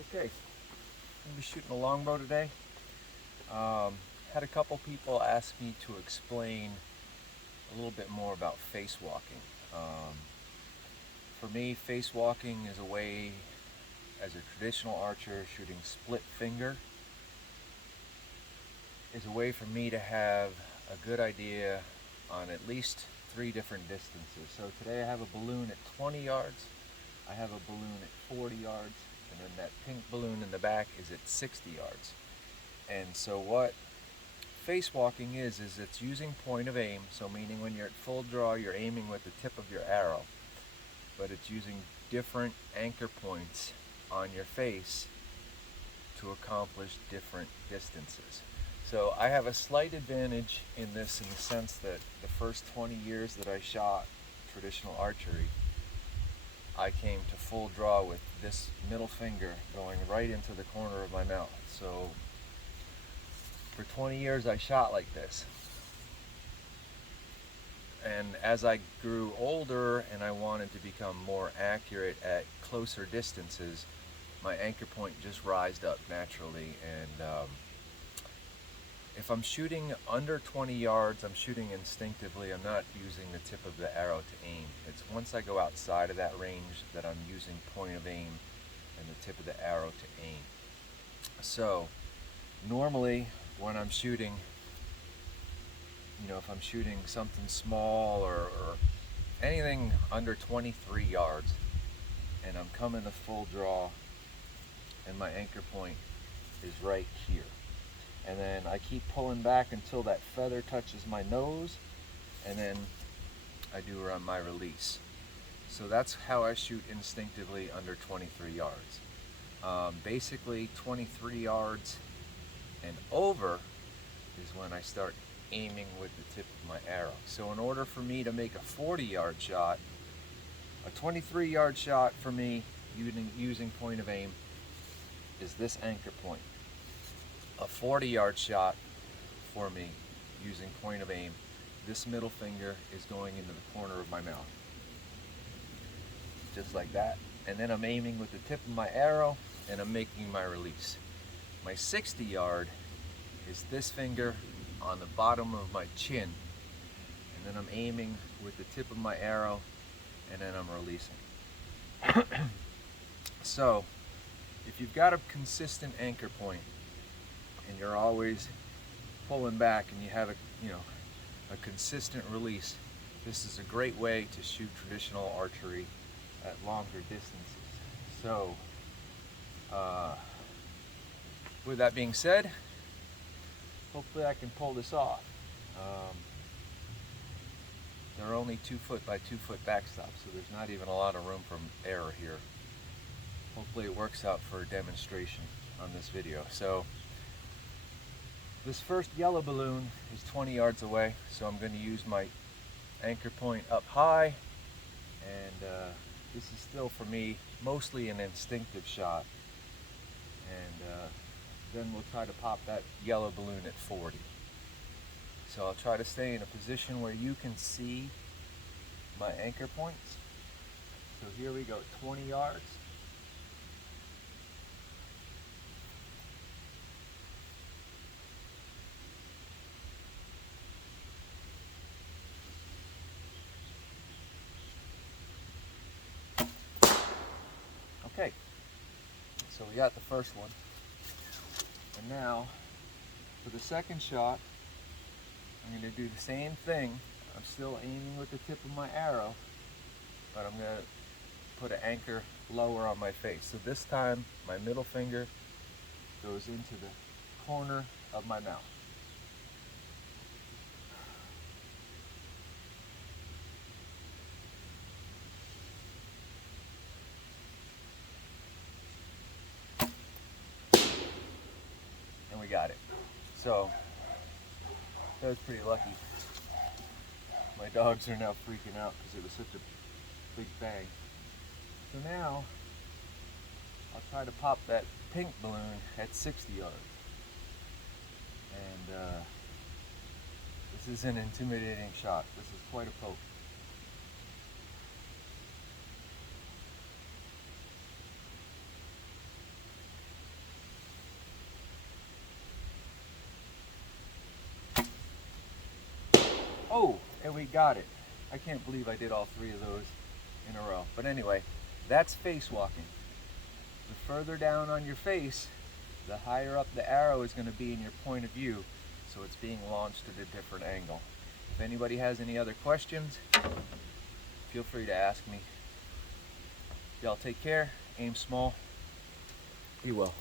Okay, I'm going to be shooting a longbow today. Had a couple people ask me to explain a little bit more about face walking. For me, face walking is a way, as a traditional archer shooting split finger, is a way for me to have a good idea on at least 3 different distances. So today I have a balloon at 20 yards, I have a balloon at 40 yards, and then that pink balloon in the back is at 60 yards. And so what face walking is it's using point of aim, so meaning when you're at full draw you're aiming with the tip of your arrow, but it's using different anchor points on your face to accomplish different distances. So I have a slight advantage in this, in the sense that the first 20 years that I shot traditional archery, I came to full draw with this middle finger going right into the corner of my mouth. So for 20 years I shot like this. And as I grew older and I wanted to become more accurate at closer distances, my anchor point just rised up naturally. And if I'm shooting under 20 yards, I'm shooting instinctively. I'm not using the tip of the arrow to aim. It's once I go outside of that range that I'm using point of aim and the tip of the arrow to aim. So normally when I'm shooting, if I'm shooting something small or anything under 23 yards and I'm coming to full draw and my anchor point is right here, and then I keep pulling back until that feather touches my nose, and then I do run my release. So that's how I shoot instinctively under 23 yards. Basically 23 yards and over is when I start aiming with the tip of my arrow. So in order for me to make a 40-yard shot, a 23-yard shot for me using point of aim is this anchor point. A 40-yard shot for me using point of aim, this middle finger is going into the corner of my mouth. Just like that. And then I'm aiming with the tip of my arrow and I'm making my release. My 60-yard is this finger on the bottom of my chin, and then I'm aiming with the tip of my arrow, and then I'm releasing. So if you've got a consistent anchor point and you're always pulling back and you have a consistent release, this is a great way to shoot traditional archery at longer distances. So with that being said, hopefully I can pull this off. They're only 2 foot by 2 foot backstops, so there's not even a lot of room for error here. Hopefully it works out for a demonstration on this video. So this first yellow balloon is 20 yards away, so I'm going to use my anchor point up high, and this is still for me mostly an instinctive shot, and then we'll try to pop that yellow balloon at 40. So I'll try to stay in a position where you can see my anchor points. So here we go, 20 yards. Okay, so we got the first one. And now, for the second shot, I'm going to do the same thing. I'm still aiming with the tip of my arrow, but I'm going to put an anchor lower on my face. So this time, my middle finger goes into the corner of my mouth. And we got it. So that was pretty lucky. My dogs are now freaking out because it was such a big bang. So now I'll try to pop that pink balloon at 60 yards. And this is an intimidating shot. This is quite a poke. Oh, and we got it. I can't believe I did all three of those in a row. But anyway, that's face walking. The further down on your face, the higher up the arrow is going to be in your point of view, so it's being launched at a different angle. If anybody has any other questions, feel free to ask me. Y'all take care, aim small, be well.